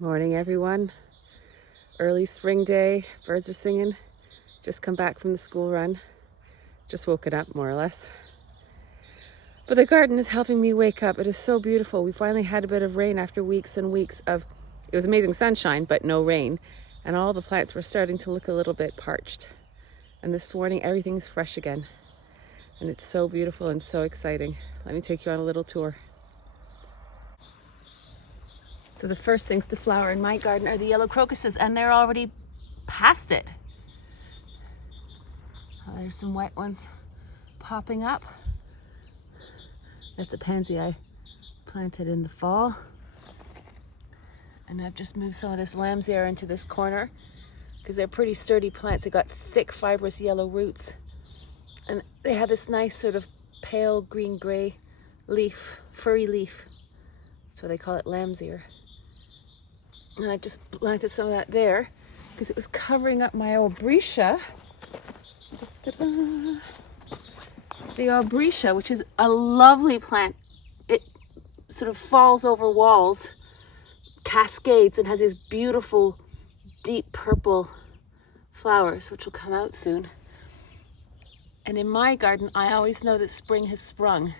Morning, everyone. Early spring day. Birds are singing. Just come back from the school run. Just woken up, more or less. But the garden is helping me wake up. It is so beautiful. We finally had a bit of rain after weeks and weeks of, it was amazing sunshine, but no rain. And all the plants were starting to look a little bit parched. And this morning, everything's fresh again. And it's so beautiful and so exciting. Let me take you on a little tour. So the first things to flower in my garden are the yellow crocuses, and they're already past it. Oh, there's some white ones popping up. That's a pansy I planted in the fall. And I've just moved some of this lamb's-ear into this corner because they're pretty sturdy plants. They got thick, fibrous yellow roots. And they have this nice sort of pale green-gray leaf, furry leaf. That's why they call it lamb's-ear. And I just planted some of that there because it was covering up my albrecia. Da-da-da. The albrecia, which is a lovely plant. It sort of falls over walls, cascades, and has these beautiful deep purple flowers, which will come out soon. And in my garden, I always know that spring has sprung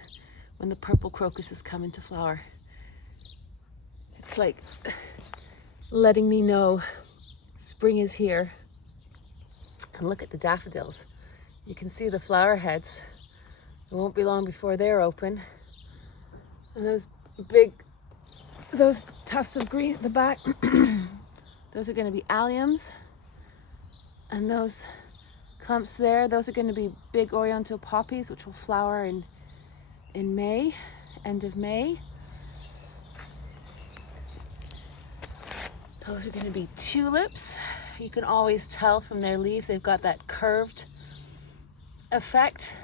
when the purple crocuses come into flower. It's like letting me know spring is here. And look at the daffodils. You can see the flower heads. It won't be long before they're open. And those tufts of green at the back, those are going to be alliums. And those clumps there, those are going to be big oriental poppies, which will flower in May, end of May. Those are going to be tulips. You can always tell from their leaves, they've got that curved effect.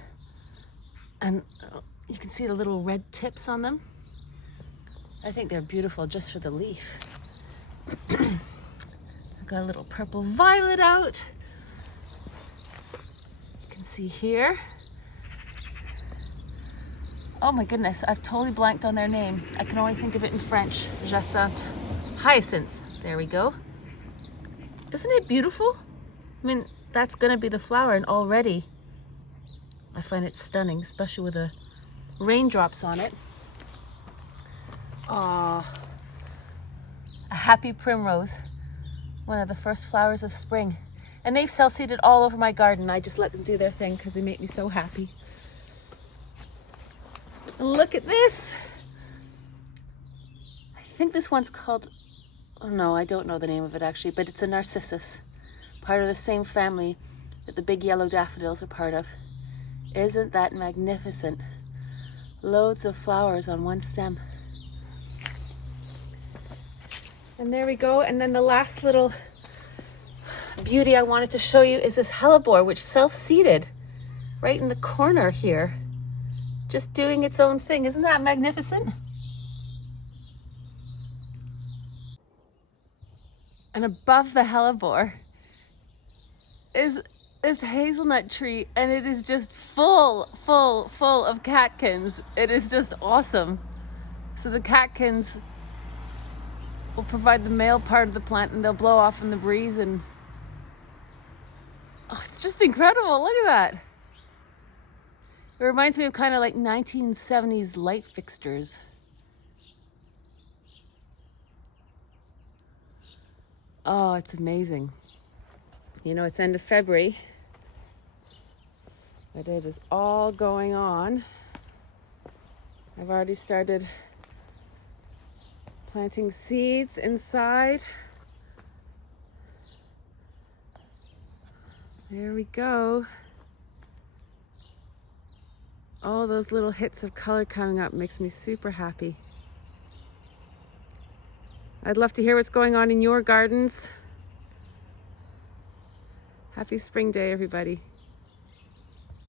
And you can see the little red tips on them. I think they're beautiful just for the leaf. I've got a little purple violet out. You can see here. Oh my goodness, I've totally blanked on their name. I can only think of it in French. Jacinthe. Hyacinth. There we go. Isn't it beautiful? I mean, that's gonna be the flower, and already I find it stunning, especially with the raindrops on it. Ah, a happy primrose, one of the first flowers of spring. And they've self-seeded all over my garden. I just let them do their thing because they make me so happy. And look at this. I think this one's called, oh no, I don't know the name of it actually, but it's a narcissus, part of the same family that the big yellow daffodils are part of. Isn't that magnificent? Loads of flowers on one stem. And there we go. And then the last little beauty I wanted to show you is this hellebore, which self-seeded right in the corner here, just doing its own thing. Isn't that magnificent? And above the hellebore is this hazelnut tree, and it is just full of catkins. It is just awesome. So the catkins will provide the male part of the plant, and they'll blow off in the breeze, and oh, it's just incredible. Look at that. It reminds me of kind of like 1970s light fixtures. Oh, it's amazing. You know, it's end of February, but it is all going on. I've already started planting seeds inside. There we go. All those little hits of color coming up makes me super happy. I'd love to hear what's going on in your gardens. Happy spring day, everybody.